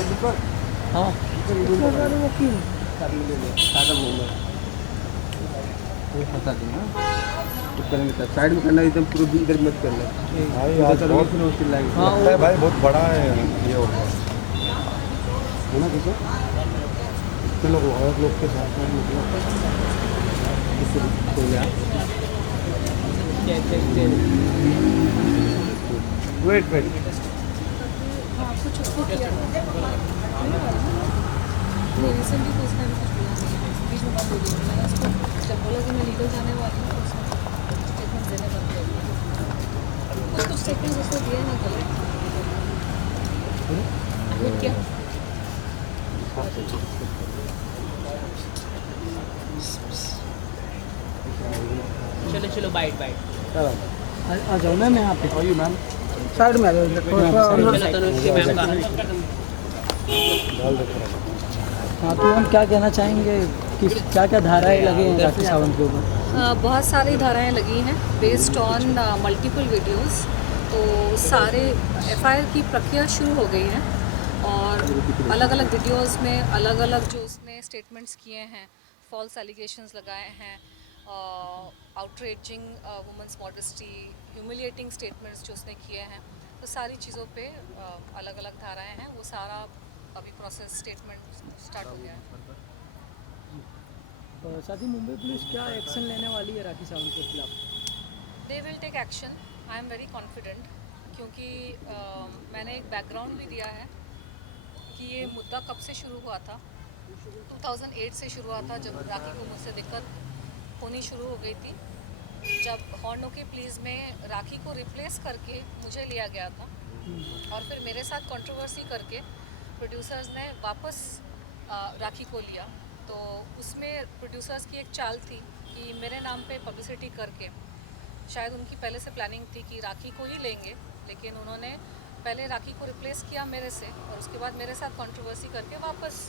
हाँ साइड में करना एकदम पूरा इधर मत करना। भाई तो आज चलो बहुत फिर मुश्किल लगेगा हाँ लगता है भाई, बहुत बड़ा है ये हो गया है ना। किसी चलो और लोग के साथ में मतलब वेट वेट हाँ कुछ उसको किया रिसेंटली तो उसने भी कुछ बोला नहीं है, बीच में बंद हो गई। मैंने उसको जब बोला कि मैं लीगल जाने वाली हूँ तो उसने स्टेटमेंट देने बंद कर दिया। कुछ स्टेटमेंट उसने दिए हैं गलत। वो क्या चलो चलो बाइट बाइट आ जाओ मैम यहाँ पे। और यू मैम साइड में आ जाओ चलो तनुश्री मैम का हाँ तो हम क्या कहना चाहेंगे, किस क्या क्या धाराएं लगे हैं राखी सावंत के ऊपर? बहुत सारी धाराएं लगी हैं बेस्ड ऑन मल्टीपल वीडियोस। तो सारे एफआईआर की प्रक्रिया शुरू हो गई है और अलग अलग वीडियोस में अलग अलग जो उसने स्टेटमेंट्स किए हैं, फॉल्स एलिगेशंस लगाए हैं, outraging women's modesty, humiliating statements जो उसने किए हैं, तो सारी चीज़ों पे अलग अलग धाराएं हैं। वो सारा अभी प्रोसेस स्टेटमेंट स्टार्ट हो गया है। साथ ही मुंबई पुलिस क्या एक्शन लेने वाली है राखी सावंत के खिलाफ? They will take action, I am very confident, क्योंकि मैंने एक बैकग्राउंड भी दिया है कि ये मुद्दा कब से शुरू हुआ था। 2008 से शुरू हुआ था जब राखी को मुझसे दिक्कत होनी शुरू हो गई थी, जब हॉर्नो के प्लीज़ में राखी को रिप्लेस करके मुझे लिया गया था और फिर मेरे साथ कंट्रोवर्सी करके प्रोड्यूसर्स ने वापस राखी को लिया। तो उसमें प्रोड्यूसर्स की एक चाल थी कि मेरे नाम पे पब्लिसिटी करके, शायद उनकी पहले से प्लानिंग थी कि राखी को ही लेंगे, लेकिन उन्होंने पहले राखी को रिप्लेस किया मेरे से और उसके बाद मेरे साथ कंट्रोवर्सी करके वापस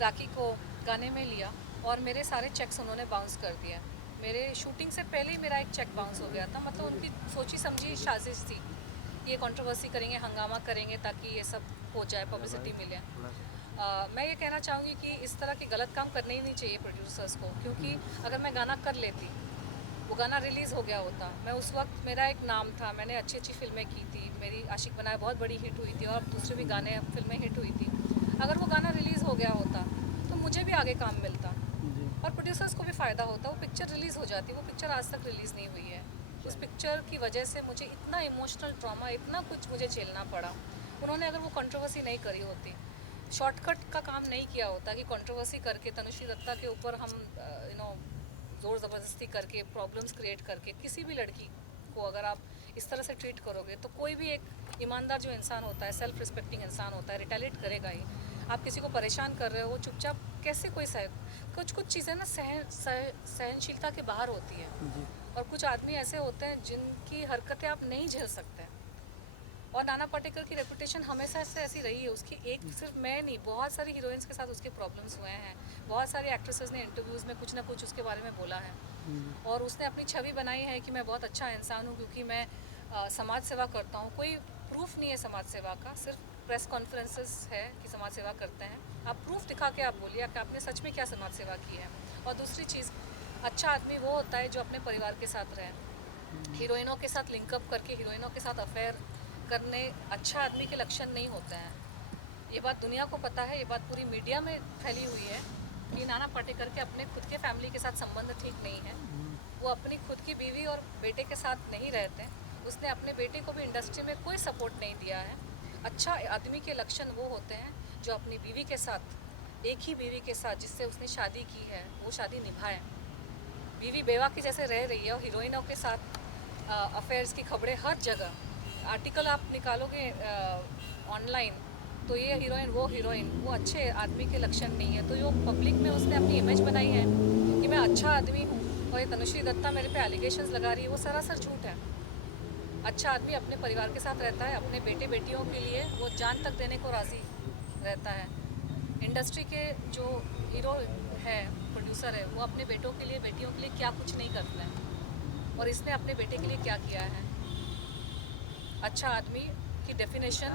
राखी को गाने में लिया और मेरे सारे चेक्स उन्होंने बाउंस कर दिए। मेरे शूटिंग से पहले ही मेरा एक चेक बाउंस हो गया था। मतलब उनकी सोची समझी साजिश थी, ये कंट्रोवर्सी करेंगे, हंगामा करेंगे ताकि ये सब हो जाए, पब्लिसिटी मिले। मैं ये कहना चाहूँगी कि इस तरह के गलत काम करने ही नहीं चाहिए प्रोड्यूसर्स को, क्योंकि अगर मैं गाना कर लेती, वो गाना रिलीज़ हो गया होता, मैं उस वक्त मेरा एक नाम था, मैंने अच्छी अच्छी फिल्में की थी, मेरी आशिक बनाया बहुत बड़ी हिट हुई थी और दूसरे भी गाने फिल्में हिट हुई थी। अगर वो गाना रिलीज़ हो गया होता तो मुझे भी आगे काम मिलता और प्रोड्यूसर्स को भी फ़ायदा होता। वो पिक्चर रिलीज़ हो जाती, वो पिक्चर आज तक रिलीज़ नहीं हुई है। उस पिक्चर की वजह से मुझे इतना इमोशनल ट्रॉमा, इतना कुछ मुझे झेलना पड़ा। उन्होंने अगर वो कंट्रोवर्सी नहीं करी होती, शॉर्टकट का काम नहीं किया होता कि कंट्रोवर्सी करके तनुश्री दत्ता के ऊपर हम ज़ोर ज़बरदस्ती करके, प्रॉब्लम्स क्रिएट करके किसी भी लड़की को अगर आप इस तरह से ट्रीट करोगे, तो कोई भी एक ईमानदार जो इंसान होता है, सेल्फ रिस्पेक्टिंग इंसान होता है, रिटेलिएट करेगा ही। आप किसी को परेशान कर रहे हो, वो चुपचाप कैसे कोई कुछ चीज़ें ना सहनशीलता के बाहर होती है और कुछ आदमी ऐसे होते हैं जिनकी हरकतें आप नहीं झेल सकते। और नाना पाटेकर की रेपुटेशन हमेशा से ऐसी रही है। उसकी एक सिर्फ मैं नहीं, बहुत सारी हीरोइंस के साथ उसके प्रॉब्लम्स हुए हैं। बहुत सारी एक्ट्रेसेस ने इंटरव्यूज़ में कुछ ना कुछ उसके बारे में बोला है और उसने अपनी छवि बनाई है कि मैं बहुत अच्छा इंसान हूँ क्योंकि मैं समाज सेवा करता हूँ। कोई प्रूफ नहीं है समाज सेवा का, सिर्फ प्रेस कॉन्फ्रेंसेस है कि समाज सेवा करते हैं। आप प्रूफ दिखा के आप बोलिए कि आपने सच में क्या समाज सेवा की है। और दूसरी चीज़, अच्छा आदमी वो होता है जो अपने परिवार के साथ रहे। हीरोइनों के साथ लिंकअप करके, हीरोइनों के साथ अफेयर करने अच्छा आदमी के लक्षण नहीं होते हैं। ये बात दुनिया को पता है, ये बात पूरी मीडिया में फैली हुई है कि नाना पाटेकर के अपने खुद के फैमिली के साथ संबंध ठीक नहीं है। वो अपनी खुद की बीवी और बेटे के साथ नहीं रहते। उसने अपने बेटे को भी इंडस्ट्री में कोई सपोर्ट नहीं दिया है। अच्छा आदमी के लक्षण वो होते हैं जो अपनी बीवी के साथ, एक ही बीवी के साथ जिससे उसने शादी की है, वो शादी निभाए। बीवी बेवा की जैसे रह रही है और हीरोइनों के साथ अफेयर्स की खबरें हर जगह, आर्टिकल आप निकालोगे ऑनलाइन तो ये हीरोइन वो हीरोइन, वो अच्छे आदमी के लक्षण नहीं है। तो जो पब्लिक में उसने अपनी इमेज बनाई है कि मैं अच्छा आदमी हूँ और ये तनुश्री दत्ता मेरे पे एलिगेशंस लगा रही है, वो सरासर झूठ है। अच्छा आदमी अपने परिवार के साथ रहता है, अपने बेटे बेटियों के लिए वो जान तक देने को राज़ी रहता है। इंडस्ट्री के जो हीरो है, प्रोड्यूसर है, वो अपने बेटों के लिए, बेटियों के लिए क्या कुछ नहीं करते हैं और इसने अपने बेटे के लिए क्या किया है। अच्छा आदमी की डेफिनेशन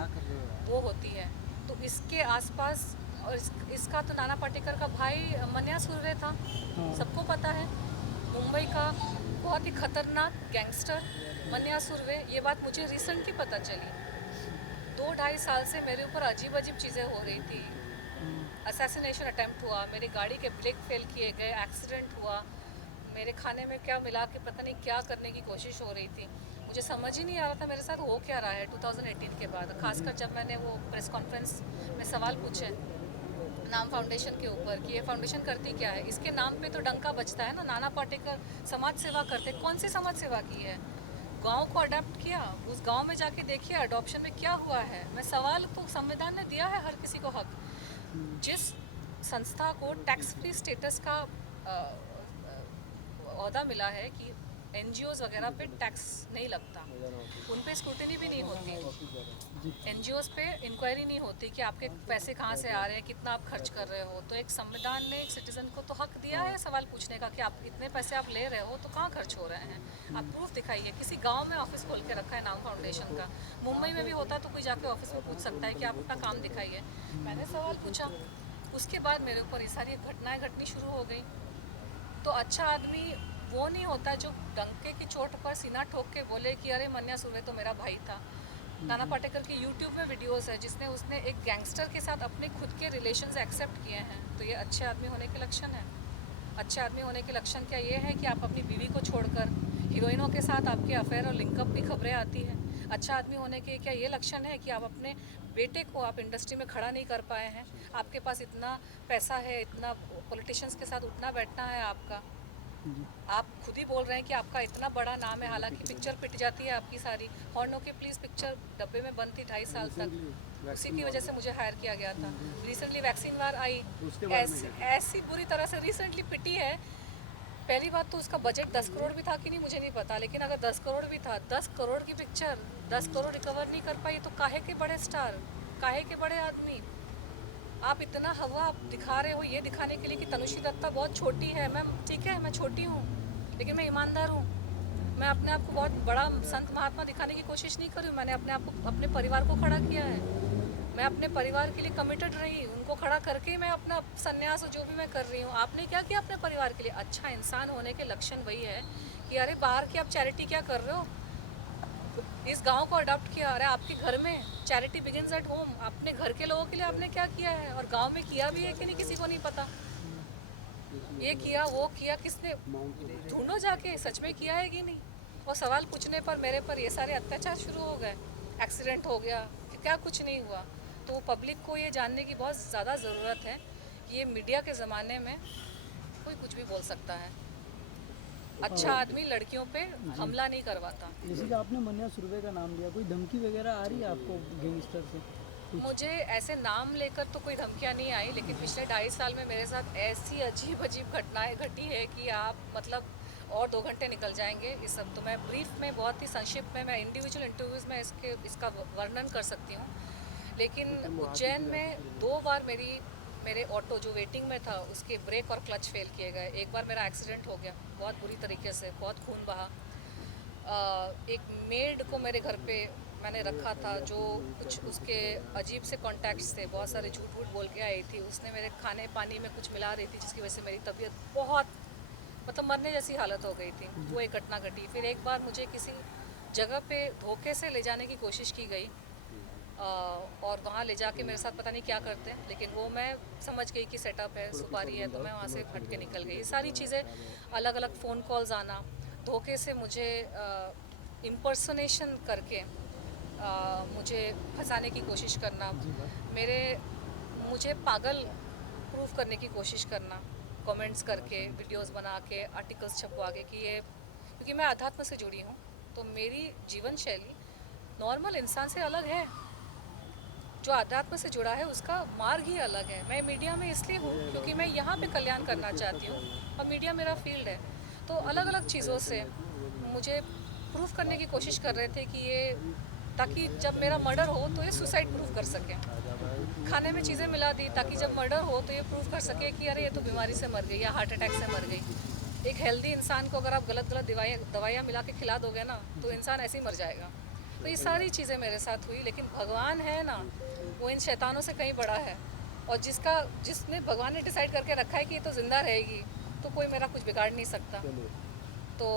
वो होती है तो इसके आसपास और इसका तो नाना पाटेकर का भाई मन्या सुर्वे था, सबको पता है। मुंबई का बहुत ही खतरनाक गैंगस्टर मन्या सुर्वे, ये बात मुझे रिसेंटली पता चली। 2-2.5 साल से मेरे ऊपर अजीब अजीब चीज़ें हो रही थी। असैसिनेशन अटेम्प्ट हुआ, मेरी गाड़ी के ब्रेक फेल किए गए, एक्सीडेंट हुआ, मेरे खाने में क्या मिला के पता नहीं क्या करने की कोशिश हो रही थी। मुझे समझ ही नहीं आ रहा था मेरे साथ हो क्या रहा है 2018 के बाद, खासकर जब मैंने वो प्रेस कॉन्फ्रेंस में सवाल पूछे नाम फाउंडेशन के ऊपर कि ये फाउंडेशन करती क्या है। इसके नाम पे तो डंका बजता है ना, नाना पाटेकर समाज सेवा करते, कौन सी समाज सेवा की है? गांव को अडॉप्ट किया, उस गांव में जाके देखिए अडॉप्शन में क्या हुआ है। मैं सवाल तो संविधान ने दिया है हर किसी को हक। जिस संस्था को टैक्स फ्री स्टेटस का ओहदा मिला है कि NGOs वगैरह पे टैक्स नहीं लगता, उन पे स्क्रूटिनी भी नहीं होती, NGOs पे इंक्वायरी नहीं होती कि आपके पैसे कहाँ से आ रहे हैं, कितना आप खर्च कर रहे हो। तो एक संविधान ने एक सिटीजन को तो हक दिया है सवाल पूछने का कि आप इतने पैसे आप ले रहे हो तो कहाँ खर्च हो रहे हैं, आप प्रूफ दिखाइए। किसी गाँव में ऑफिस खोल के रखा है नाम फाउंडेशन का, मुंबई में भी होता तो कोई जाके ऑफिस में पूछ सकता है कि आप अपना काम दिखाइए। मैंने सवाल पूछा, उसके बाद मेरे ऊपर ये सारी घटनाएँ घटनी शुरू हो गई। तो अच्छा आदमी वो नहीं होता जो डंके की चोट पर सीना ठोक के बोले कि अरे मन्या सुर्वे तो मेरा भाई था। नाना पाटेकर की यूट्यूब में वीडियोस है जिसने उसने एक गैंगस्टर के साथ अपने खुद के रिलेशंस एक्सेप्ट किए हैं। तो ये अच्छे आदमी होने के लक्षण है। अच्छे आदमी होने के लक्षण क्या ये है कि आप अपनी बीवी को छोड़कर हीरोइनों के साथ आपके अफेयर और लिंकअप की खबरें आती हैं। अच्छा आदमी होने के क्या ये लक्षण है कि आप अपने बेटे को आप इंडस्ट्री में खड़ा नहीं कर पाए हैं, आपके पास इतना पैसा है, इतना पॉलिटिशियंस के साथ उठना बैठना है आपका, आप खुद ही बोल रहे हैं कि आपका इतना बड़ा नाम है, हालांकि पिक्चर पिट जाती है आपकी सारी। हॉर्नो के प्लीज़ पिक्चर डब्बे में बंद थी 2.5 साल तक, उसी की वजह से मुझे हायर किया गया था। रिसेंटली वैक्सीन वार आई, ऐसी बुरी तरह से रिसेंटली पिटी है। पहली बात तो उसका बजट 10 करोड़ भी था कि नहीं मुझे नहीं पता, लेकिन अगर 10 करोड़ भी था, 10 करोड़ की पिक्चर 10 करोड़ रिकवर नहीं कर पाई तो काहे के बड़े स्टार, काहे के बड़े आदमी। आप इतना हवा आप दिखा रहे हो ये दिखाने के लिए कि तनुश्री दत्ता बहुत छोटी है। मैं ठीक है, मैं छोटी हूँ लेकिन मैं ईमानदार हूँ। मैं अपने आप को बहुत बड़ा संत महात्मा दिखाने की कोशिश नहीं कर रही हूँ। मैंने अपने आप को, अपने परिवार को खड़ा किया है। मैं अपने परिवार के लिए कमिटेड रही, उनको खड़ा करके ही मैं अपना संन्यास और जो भी मैं कर रही हूँ। आपने क्या किया अपने परिवार के लिए? अच्छा इंसान होने के लक्षण वही है कि अरे बाहर की आप चैरिटी क्या कर रहे हो, इस गांव को अडॉप्ट किया। अरे आपके घर में चैरिटी बिगिंस एट होम। अपने घर के लोगों के लिए आपने क्या किया है और गांव में किया भी है कि नहीं किसी को नहीं पता। ये किया वो किया, किसने, ढूंढो जाके सच में किया है कि नहीं। और सवाल पूछने पर मेरे पर ये सारे अत्याचार शुरू हो गए, एक्सीडेंट हो गया कि क्या कुछ नहीं हुआ। तो पब्लिक को ये जानने की बहुत ज़्यादा ज़रूरत है कि ये मीडिया के ज़माने में कोई कुछ भी बोल सकता है। अच्छा आदमी लड़कियों पे हमला नहीं करवाता। जैसे कि आपने मन्या सुर्वे का नाम लिया, कोई धमकी वगैरह आ रही है आपको गैंगस्टर से? मुझे ऐसे नाम लेकर तो कोई धमकियाँ नहीं आई, लेकिन पिछले 2.5 साल में मेरे साथ ऐसी अजीब अजीब घटनाएं घटी है कि आप मतलब और 2 घंटे निकल जाएंगे इस सब। तो मैं ब्रीफ में बहुत ही संक्षिप्त में मैं इंडिविजुअल इंटरव्यूज़ में इसका वर्णन कर सकती हूँ। लेकिन उज्जैन में 2 बार मेरे ऑटो जो वेटिंग में था उसके ब्रेक और क्लच फेल किए गए। एक बार मेरा एक्सीडेंट हो गया बहुत बुरी तरीके से, बहुत खून बहा। एक मेड को मेरे घर पे मैंने रखा था जो कुछ उसके अजीब से कॉन्टैक्ट्स थे, बहुत सारे झूठ वूठ बोल के आई थी। उसने मेरे खाने पानी में कुछ मिला रही थी जिसकी वजह से मेरी तबीयत बहुत मतलब मरने जैसी हालत हो गई थी। वो एक घटना घटी। फिर एक बार मुझे किसी जगह पे धोखे से ले जाने की कोशिश की गई और वहाँ ले जाके मेरे साथ पता नहीं क्या करते हैं, लेकिन वो मैं समझ गई कि सेटअप है, सुपारी है, तो मैं वहाँ से फट के निकल गई। ये सारी चीज़ें, अलग अलग फ़ोन कॉल्स आना, धोखे से मुझे इम्पर्सनेशन करके मुझे फंसाने की कोशिश करना, मुझे पागल प्रूफ करने की कोशिश करना, कमेंट्स करके, वीडियोस बना के, आर्टिकल्स छपवा के कि ये, क्योंकि मैं अध्यात्म से जुड़ी हूँ तो मेरी जीवन शैली नॉर्मल इंसान से अलग है। जो अध्यात्म से जुड़ा है उसका मार्ग ही अलग है। मैं मीडिया में इसलिए हूँ क्योंकि मैं यहाँ पे कल्याण करना चाहती हूँ और मीडिया मेरा फील्ड है। तो अलग अलग चीज़ों से मुझे प्रूफ करने की कोशिश कर रहे थे कि ये, ताकि जब मेरा मर्डर हो तो ये सुसाइड प्रूफ कर सके। खाने में चीज़ें मिला दी ताकि जब मर्डर हो तो ये प्रूफ कर सके कि अरे ये तो बीमारी से मर गई या हार्ट अटैक से मर गई। एक हेल्दी इंसान को अगर आप गलत दवाइयाँ मिला के खिला दोगे ना तो इंसान ऐसे ही मर जाएगा। तो ये सारी चीज़ें मेरे साथ हुई, लेकिन भगवान है ना, वो इन शैतानों से कहीं बड़ा है। और जिसने भगवान ने डिसाइड करके रखा है कि ये तो ज़िंदा रहेगी, तो कोई मेरा कुछ बिगाड़ नहीं सकता। तो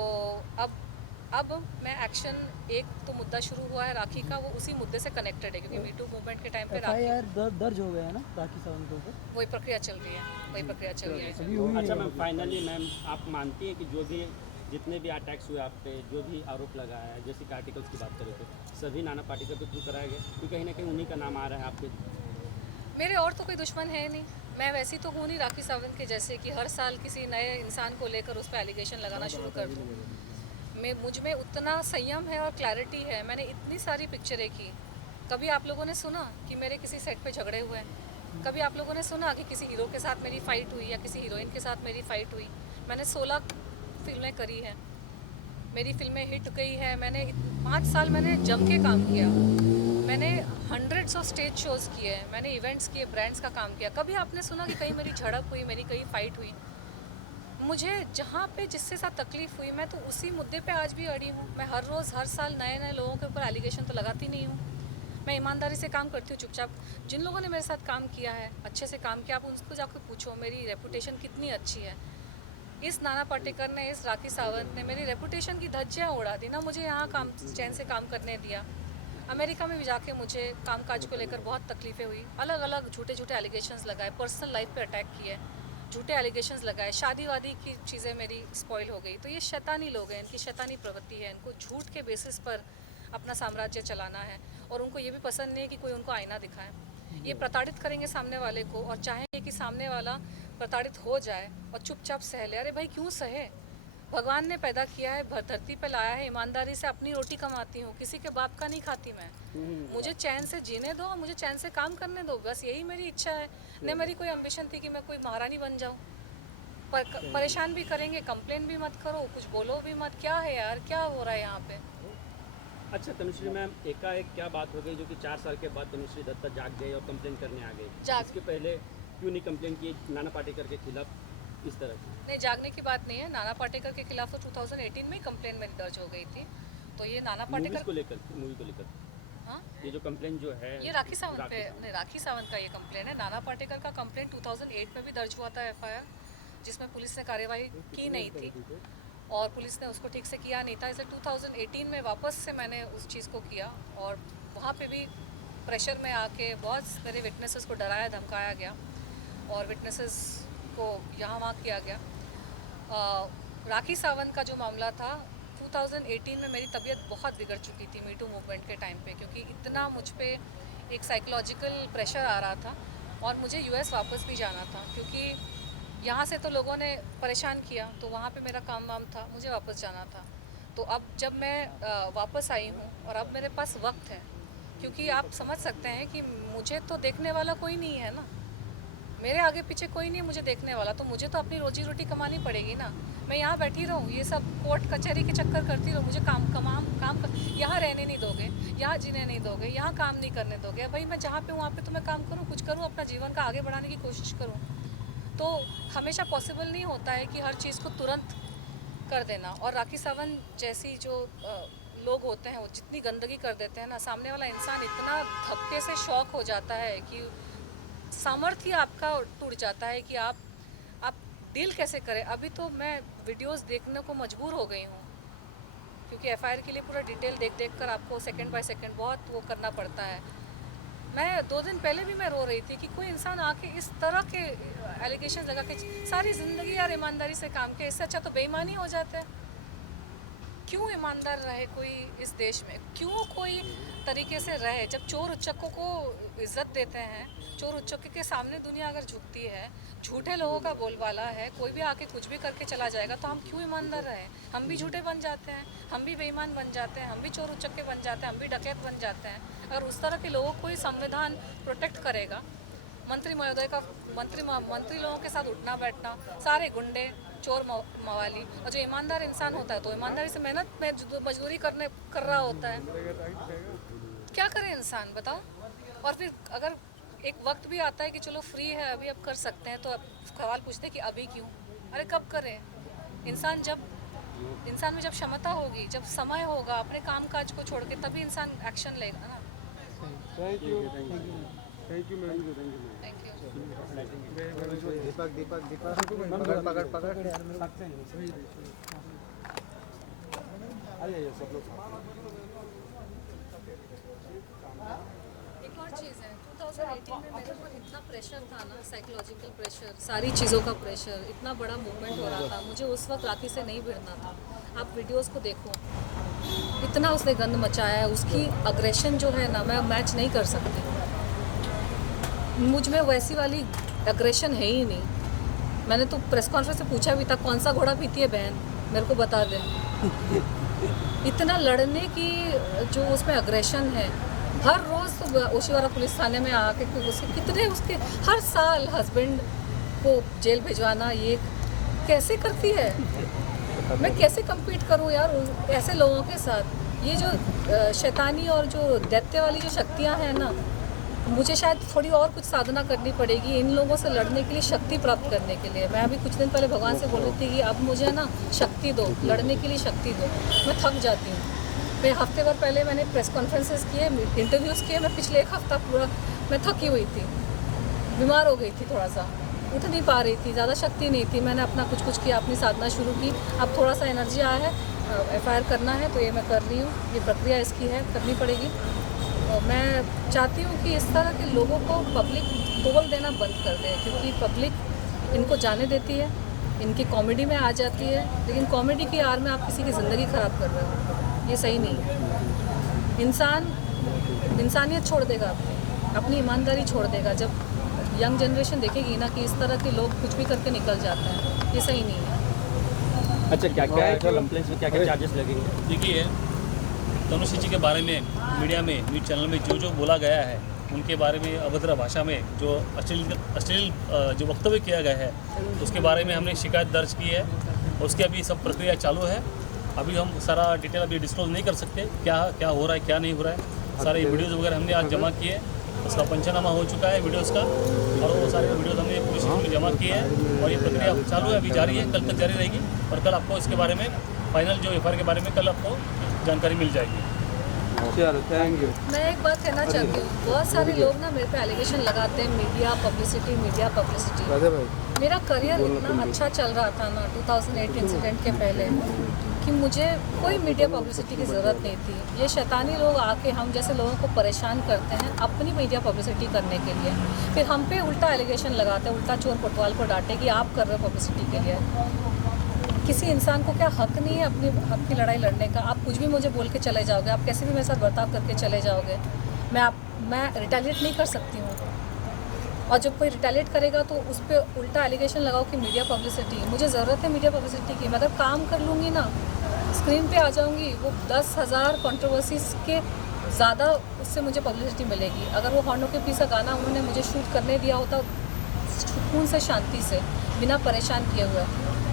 अब मैं एक्शन, एक तो मुद्दा शुरू हुआ है राखी का, वो उसी मुद्दे से कनेक्टेड है, क्योंकि मीटू मूवमेंट के टाइम पे राखी, FIR दर्ज हो गया है ना राखी सावंत के ऊपर? वही प्रक्रिया चल रही है, वही प्रक्रिया चल रही है। अभी हुई अच्छा है। मैम, फाइनली मैम, आप मानती हैं कि जो भी जितने भी अटैक्स हुए आप पे, जो भी आरोप लगाया है, जैसे कि आर्टिकल्स की बात करें तो सभी नाना पाटेकर के थ्रू कराया गया, क्योंकि कहीं ना कहीं उन्हीं का नाम आ रहा है आपके? मेरे और तो कोई दुश्मन है नहीं, मैं वैसी तो हूँ नहीं राखी सावंत के जैसे कि हर साल किसी नए इंसान को लेकर उस पर एलिगेशन लगाना शुरू कर दूँ। मुझ में उतना संयम है और क्लैरिटी है। मैंने इतनी सारी पिक्चरें की। कभी आप लोगों ने सुना कि मेरे किसी सेट पे झगड़े हुए हैं? कभी आप लोगों ने सुना कि किसी हीरो के साथ मेरी फ़ाइट हुई या किसी हीरोइन के साथ मेरी फ़ाइट हुई? मैंने 16 फिल्में करी हैं, मेरी फिल्में हिट गई है। मैंने 5 साल मैंने जम के काम किया। मैंने हंड्रेड्स ऑफ स्टेज शोज़ किए हैं, मैंने इवेंट्स किए, ब्रांड्स का काम किया। कभी आपने सुना कि कहीं मेरी झड़प हुई, मेरी कहीं फ़ाइट हुई? मुझे जहाँ पे जिसके साथ तकलीफ़ हुई, मैं तो उसी मुद्दे पे आज भी अड़ी हूँ। मैं हर रोज़ हर साल नए नए लोगों के ऊपर एलिगेशन तो लगाती नहीं हूँ। मैं ईमानदारी से काम करती हूँ चुपचाप। जिन लोगों ने मेरे साथ काम किया है, अच्छे से काम किया, आप उनको जाकर पूछो मेरी रेपुटेशन कितनी अच्छी है। इस नाना पाटेकर ने, इस राखी सावंत ने मेरी रेपुटेशन की धज्जियाँ उड़ा दी ना, मुझे यहाँ काम चैन से काम करने दिया। अमेरिका में भी जाके मुझे कामकाज को लेकर बहुत तकलीफ़ें हुई, अलग अलग झूठे झूठे एलिगेशंस लगाए, पर्सनल लाइफ पे अटैक किए, झूठे एलिगेशंस लगाए, शादी वादी की चीज़ें मेरी स्पॉइल हो गई। तो ये शैतानी लोग हैं, इनकी शैतानी प्रवृत्ति है, इनको झूठ के बेसिस पर अपना साम्राज्य चलाना है। और उनको ये भी पसंद नहीं है कि कोई उनको आईना दिखाए। ये प्रताड़ित करेंगे सामने वाले को और चाहेंगे कि सामने वाला प्रताड़ित हो जाए और चुपचाप सह ले। अरे भाई क्यों सहे? भगवान ने पैदा किया है, धरती पे लाया है, ईमानदारी से अपनी रोटी कमाती हूँ, किसी के बाप का नहीं खाती मैं। मुझे चैन से जीने दो और मुझे चैन से काम करने दो, बस यही मेरी इच्छा है। न मेरी कोई एम्बिशन थी कि मैं कोई महारानी बन जाऊँ। परेशान भी करेंगे, कंप्लेन भी मत करो, कुछ बोलो भी मत। क्या है यार, क्या हो रहा है यहाँ पे? अच्छा तनुश्री मैम, एकाएक क्या बात हो गई जो कि 4 साल के बाद तनुश्री दत्ता जाग गई और कंप्लेन करने आ गई? इसके पहले क्यों नहीं कंप्लेन की नाना पाटेकर के खिलाफ इस तरह की? नहीं, जागने की बात नहीं है। नाना पाटेकर के खिलाफ तो 2018 में कंप्लेन मेरी दर्ज हो गई थी। तो ये नाना पाटेकर को लेकर, मूवी को लेकर, हाँ, ये जो कंप्लेन जो है ये राखी सावंत पे, नहीं, राखी सावंत का ये कंप्लेन है। नाना पाटेकर का कंप्लेन 2008 में भी दर्ज हुआ था FIR, जिसमें पुलिस ने कार्यवाही की नहीं थी और पुलिस ने उसको ठीक से किया नहीं था। इसे 2018 में वापस से मैंने उस चीज़ को किया और वहाँ पे भी प्रेशर में आके बहुत मेरे विटनेसेस को डराया धमकाया गया और विटनेसेस को यहाँ वहाँ किया गया। राखी सावंत का जो मामला था, 2018 में मेरी तबीयत बहुत बिगड़ चुकी थी मीटू मूवमेंट के टाइम पे, क्योंकि इतना मुझ पे एक साइकोलॉजिकल प्रेशर आ रहा था और मुझे US वापस भी जाना था, क्योंकि यहाँ से तो लोगों ने परेशान किया, तो वहाँ पे मेरा काम वाम था, मुझे वापस जाना था। तो अब जब मैं वापस आई हूँ और अब मेरे पास वक्त है, क्योंकि आप समझ सकते हैं कि मुझे तो देखने वाला कोई नहीं है ना, मेरे आगे पीछे कोई नहीं मुझे देखने वाला, तो मुझे तो अपनी रोजी रोटी कमानी पड़ेगी ना। मैं यहाँ बैठी रहूँ, ये सब कोर्ट कचहरी के चक्कर करती रहूँ, मुझे यहाँ रहने नहीं दोगे, यहाँ जीने नहीं दोगे, यहाँ काम नहीं करने दोगे। भाई मैं जहाँ पे हूँ वहाँ पे तो मैं काम करूँ, कुछ करूँ, अपना जीवन का आगे बढ़ाने की कोशिश करूँ। तो हमेशा पॉसिबल नहीं होता है कि हर चीज़ को तुरंत कर देना। और राखी सावंत जैसी जो लोग होते हैं वो जितनी गंदगी कर देते हैं ना, सामने वाला इंसान इतना धक्के से शॉक हो जाता है कि सामर्थ्य आपका टूट जाता है कि आप डील कैसे करें। अभी तो मैं वीडियोस देखने को मजबूर हो गई हूँ, क्योंकि FIR के लिए पूरा डिटेल देख कर आपको सेकंड बाय सेकंड बहुत वो करना पड़ता है। मैं 2 दिन पहले भी मैं रो रही थी कि कोई इंसान आके इस तरह के एलिगेशन लगा के सारी ज़िंदगी यार ईमानदारी से काम किया, इससे अच्छा तो बेईमानी हो जाता है। क्यों ईमानदार रहे कोई इस देश में? क्यों कोई तरीके से रहे? जब चोर उच्चकों को इज्जत देते हैं, चोर उच्चकों के सामने दुनिया अगर झुकती है, झूठे लोगों का बोलबाला है, कोई भी आके कुछ भी करके चला जाएगा, तो हम क्यों ईमानदार रहे? हम भी झूठे बन जाते हैं, हम भी बेईमान बन जाते हैं, हम भी चोर उच्चके बन जाते हैं, हम भी डकैत बन जाते हैं। अगर उस तरह के लोगों को ही संविधान प्रोटेक्ट करेगा, मंत्री महोदय का मंत्री लोगों के साथ उठना बैठना, सारे गुंडे चोर मवाली, और जो ईमानदार इंसान होता है तो ईमानदारी से मेहनत में मजदूरी कर रहा होता है, क्या करे इंसान बताओ? और फिर अगर एक वक्त भी आता है कि चलो फ्री है अभी अब कर सकते हैं, तो अब सवाल पूछते हैं कि अभी क्यों? अरे कब करें? इंसान में जब क्षमता होगी, जब समय होगा अपने काम काज को छोड़ के, तभी इंसान एक्शन लेगा ना। Thank you. Thank you ma'am. Thank you. Deepak Deepak Deepak पकड़ पकड़ पकड़ आइए सब लोग। एक और चीज़ है, 2018 में मेरे ऊपर इतना प्रेशर था ना, साइकोलॉजिकल प्रेशर, सारी चीज़ों का प्रेशर, इतना बड़ा मूवमेंट हो रहा था, मुझे उस वक्त राखी से नहीं भिड़ना था। आप वीडियोस को देखो, इतना उसने गंद मचाया है, उसकी अग्रेशन जो है ना, मैं मैच नहीं कर सकती। मुझ में वैसी वाली अग्रेशन है ही नहीं। मैंने तो प्रेस कॉन्फ्रेंस में पूछा भी था, कौन सा घोड़ा पीती है बहन, मेरे को बता दे। इतना लड़ने की जो उसमें अग्रेशन है, हर रोज़ तो ओशीवारा पुलिस थाने में आके उसके कितने उसके हर साल हस्बैंड को जेल भिजवाना, ये कैसे करती है? मैं कैसे compete करूं यार ऐसे लोगों के साथ? ये जो शैतानी और जो दैत्य वाली जो शक्तियां हैं ना, मुझे शायद थोड़ी और कुछ साधना करनी पड़ेगी इन लोगों से लड़ने के लिए, शक्ति प्राप्त करने के लिए। मैं अभी कुछ दिन पहले भगवान से बोल रही थी कि अब मुझे ना शक्ति दो, लड़ने के लिए शक्ति दो। मैं थक जाती हूँ। मैं हफ्ते भर पहले मैंने प्रेस कॉन्फ्रेंसेस किए, इंटरव्यूज़ किए, मैं पिछले एक हफ्ता पूरा मैं थकी हुई थी, बीमार हो गई थी, थोड़ा सा उठ नहीं पा रही थी, ज़्यादा शक्ति नहीं थी। मैंने अपना कुछ किया, अपनी साधना शुरू की। अब थोड़ा सा एनर्जी आया है, FIR करना है तो ये मैं कर रही हूँ, ये प्रक्रिया इसकी है, करनी पड़ेगी। और मैं चाहती हूँ कि इस तरह के लोगों को पब्लिक बोल देना बंद कर दे, क्योंकि पब्लिक इनको जाने देती है, इनकी कॉमेडी में आ जाती है, लेकिन कॉमेडी की आड़ में आप किसी की ज़िंदगी ख़राब कर रहे हो, ये सही नहीं है। इंसान इंसानियत छोड़ देगा, अपनी ईमानदारी छोड़ देगा जब यंग जनरेशन देखेगी ना कि इस तरह के लोग कुछ भी करके निकल जाते हैं, ये सही नहीं है। अच्छा, क्या क्या कंप्लेंट्स में क्या क्या चार्जेस लगेंगे? देखिए, तनुश्री जी के बारे में मीडिया में, न्यूज़ चैनल में जो बोला गया है, उनके बारे में अभद्र भाषा में जो अश्लील जो वक्तव्य किया गया है, उसके बारे में हमने शिकायत दर्ज की है। उसकी अभी सब प्रक्रिया चालू है। अभी हम सारा डिटेल अभी डिस्क्लोज नहीं कर सकते, क्या क्या हो रहा है, क्या नहीं हो रहा है। सारे वीडियोज़ वगैरह हमने आज जमा किए, उसका पंचनामा हो चुका है वीडियोज़ का, और वो सारे वीडियोज़ हमने पुलिस स्टेशन में जमा किए हैं और ये प्रक्रिया चालू है, अभी जारी है, कल तक जारी रहेगी। और कल आपको इसके बारे में फाइनल जो FIR के बारे में कल आपको जानकारी मिल जाएगी। चलो थैंक यू। मैं एक बात कहना चाहती हूँ, बहुत सारे लोग ना मेरे पे एलिगेशन लगाते हैं, मीडिया पब्लिसिटी। राधे भाई, मेरा करियर इतना अच्छा चल रहा था ना 2008 इंसिडेंट के पहले, कि मुझे कोई मीडिया पब्लिसिटी की ज़रूरत नहीं थी। ये शैतानी लोग आके हम जैसे लोगों को परेशान करते हैं अपनी मीडिया पब्लिसिटी करने के लिए, फिर हम पे उल्टा एलिगेशन लगाते हैं, उल्टा चोर पटवाल को डांटे कि आप कर रहे हो पब्लिसिटी के लिए। किसी इंसान को क्या हक नहीं है अपनी हक की लड़ाई लड़ने का? आप कुछ भी मुझे बोल के चले जाओगे, आप कैसे भी मेरे साथ बर्ताव करके चले जाओगे, मैं रिटेलिएट नहीं कर सकती हूँ। और जब कोई रिटेलिएट करेगा तो उस पर उल्टा एलिगेशन लगाओ कि मीडिया पब्लिसिटी। मुझे ज़रूरत है मीडिया पब्लिसिटी की, मैं अगर काम कर लूँगी ना, स्क्रीन पे आ जाऊँगी, वो 10,000 कंट्रोवर्सीज़ के ज़्यादा उससे मुझे पब्लिसिटी मिलेगी। अगर वो हॉर्नों के पीछे गाना उन्होंने मुझे शूट करने दिया होता सुकून से, शांति से, बिना परेशान किए हुए,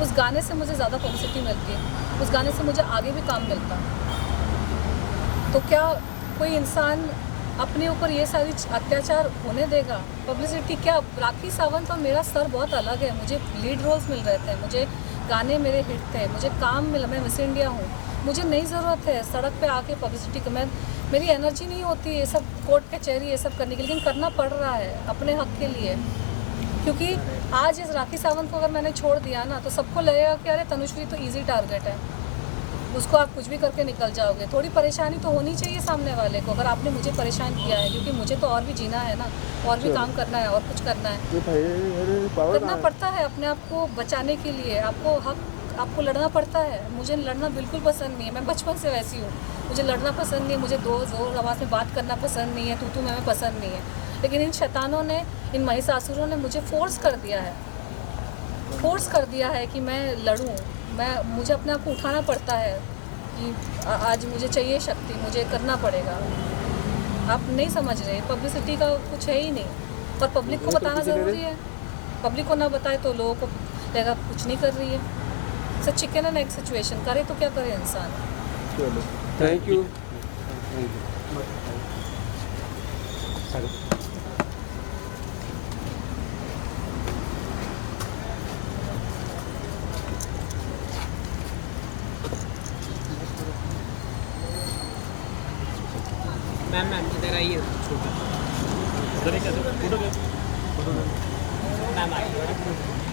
उस गाने से मुझे ज़्यादा पब्लिसिटी मिलती है, उस गाने से मुझे आगे भी काम मिलता। तो क्या कोई इंसान अपने ऊपर ये सारी अत्याचार होने देगा? पब्लिसिटी क्या? राखी सावंत और मेरा स्तर बहुत अलग है। मुझे लीड रोल्स मिल रहे थे, मुझे गाने मेरे हिट थे, मुझे काम मिला, मैं मिस इंडिया हूँ, मुझे नहीं ज़रूरत है सड़क पे आके पब्लिसिटी का। मेरी एनर्जी नहीं होती ये सब कोर्ट कचहरी ये सब करने के लिए, लेकिन करना पड़ रहा है अपने हक के लिए। क्योंकि आज इस राखी सावंत को अगर मैंने छोड़ दिया ना, तो सबको लगेगा कि अरे तनुश्री तो ईजी टारगेट है, उसको आप कुछ भी करके निकल जाओगे। थोड़ी परेशानी तो होनी चाहिए सामने वाले को, अगर आपने मुझे परेशान किया है, क्योंकि मुझे तो और भी जीना है ना, और भी काम करना है, और कुछ करना है, करना पड़ता है अपने आप को बचाने के लिए। आपको लड़ना पड़ता है। मुझे लड़ना बिल्कुल पसंद नहीं है, मैं बचपन से वैसी हूँ, मुझे लड़ना पसंद नहीं है, मुझे जोर आवाज़ में बात करना पसंद नहीं है, तू मैं पसंद नहीं है। लेकिन इन शैतानों ने, इन महिषासुरों ने मुझे फोर्स कर दिया है कि मैं लड़ूं। मुझे अपने आप को उठाना पड़ता है कि आज मुझे चाहिए शक्ति, मुझे करना पड़ेगा। आप नहीं समझ रहे, पब्लिसिटी का कुछ है ही नहीं, पर पब्लिक को बताना ज़रूरी है। पब्लिक को ना बताए तो लोगों को लगेगा कुछ नहीं कर रही है। सच चिकन एंड एग सिचुएशन, करे तो क्या करे इंसान। Thank you. मैम इधर आइए। उधर ही कैसे फोटो मैम आइए